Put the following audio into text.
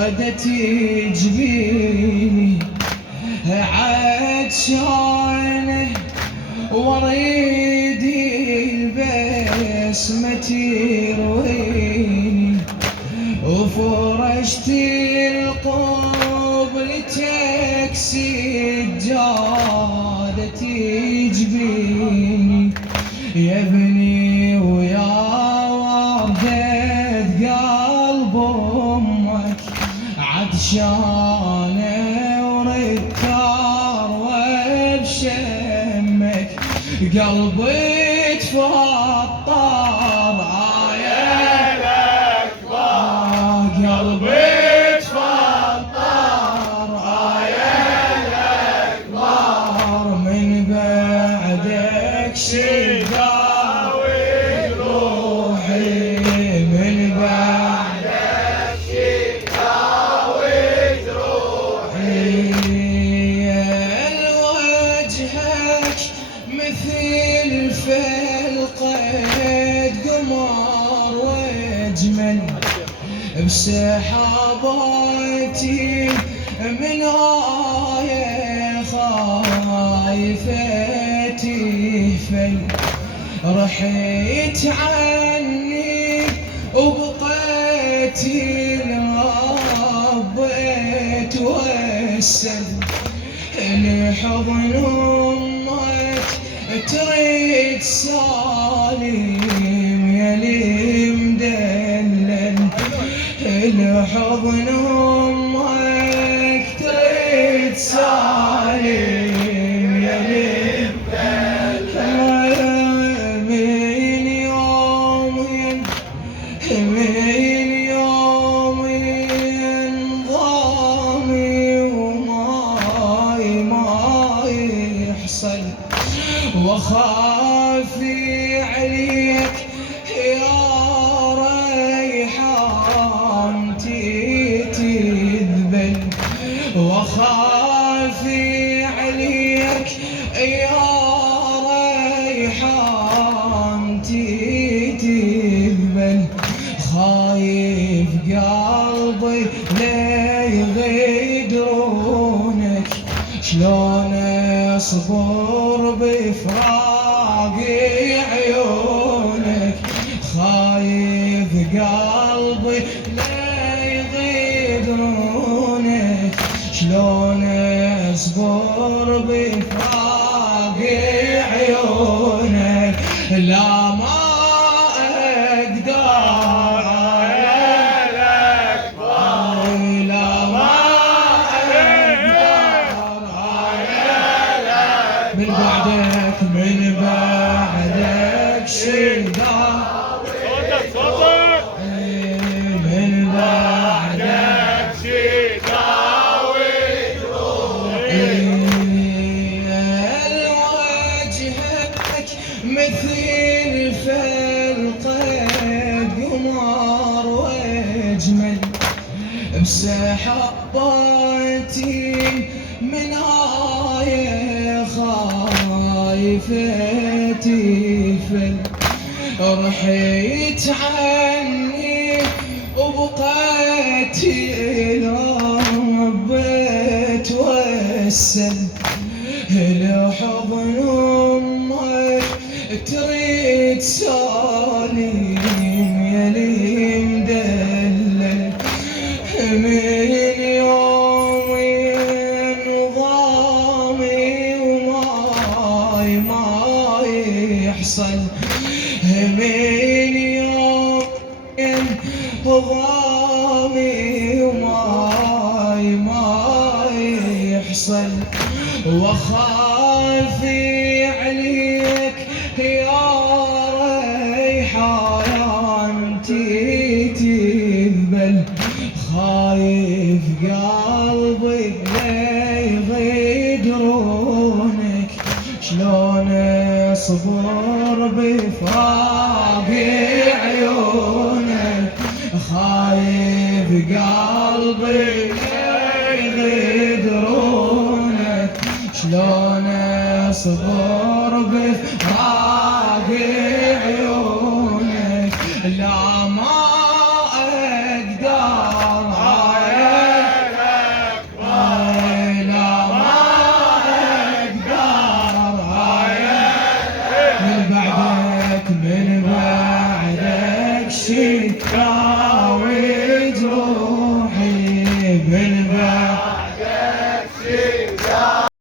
بدتي جبيني عطشانه وريدي البسمة ترويني وفرشتي القبل تكسي جادتي جبيني يا ابني ويا وردة قلب امك عطشانه وريتار وبشمك قلبي تفطر عيالك قلبي تفطر عيالك من بعدك شقاوي روحي من بعدك شقاوي روحي وجهك مثل فلقة قمر واجمل بسحاباتي من آية خايفة تهفل رحيت عني وبقيت الرب اتوسل لحضن امك تريد سالم يلي مدلل لحضن امك تريد سالم يلي مدلل من يومين ضامي وما يحصل وخافي عليك يا ريحانتي تذبل وخافي عليك يا ريحانتي تذبل خايف قلبي لا يغيدرونك شلون اصبر بفراق عيونك خايف قلبي لا يغيدرونك شلون اصبر بفراق عيونك لا ما اقدر عيالك لا ما اقدر عيالك من بعدك شقاوي من بعدك شقاوي وجهك مثل فلقة قمر واجمل بسحاباتي من آية خايفة تهفل رحيت عني وبقيت الرب اتوسل لحضن امك تريد سالم يلي مدلل من يومين ضامي وما يحصل من يومين ضامي وما يحصل وخافي عليك يا ريحانتي تذبل خايف قلبي لا يغيدرونك شلون اصبر بفراق عيونك خايف قلبي لا يغيدرونك شلون اصبر بفراق عيونك لا ما اقدر ستار